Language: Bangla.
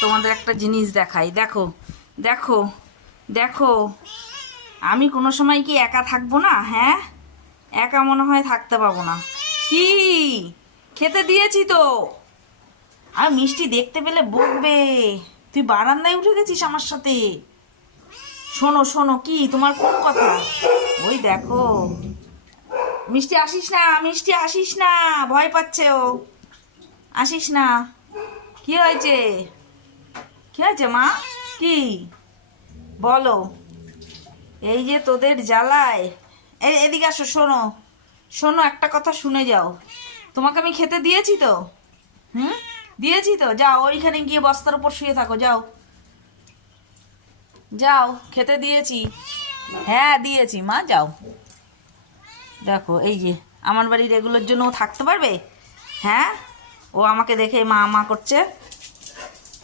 তোমাদের একটা জিনিস দেখাই, দেখো দেখো দেখো। আমি কোনো সময় কি একা থাকবো না? হ্যাঁ, একা মনে হয় থাকতে পাবো না। কি খেতে দিয়েছি তো। আর মিষ্টি দেখতে পেলে বকবে। তুই বারান্দায় উঠে গেছিস আমার সাথে। শোনো শোনো, কি তোমার কোন কথা? ওই দেখো, মিষ্টি আসিস না, মিষ্টি আসিস না, ভয় পাচ্ছে ও। আসিস না। কি হয়েছে? কি হয়েছে মা? কি বলো? এই যে তোদের জ্বালায়। এদিকে আসো, শোনো শোনো, একটা কথা শুনে যাও। তোমাকে আমি খেতে দিয়েছি তো। হুম, দিয়েছি তো। যাও ওইখানে গিয়ে বস্তার উপর শুয়ে থাকো, যাও যাও, খেতে দিয়েছি। হ্যাঁ দিয়েছি মা, যাও। দেখো এই যে, আমার বাড়ির এগুলোর জন্য ও থাকতে পারবে? হ্যাঁ, ও আমাকে দেখে মা মা করছে।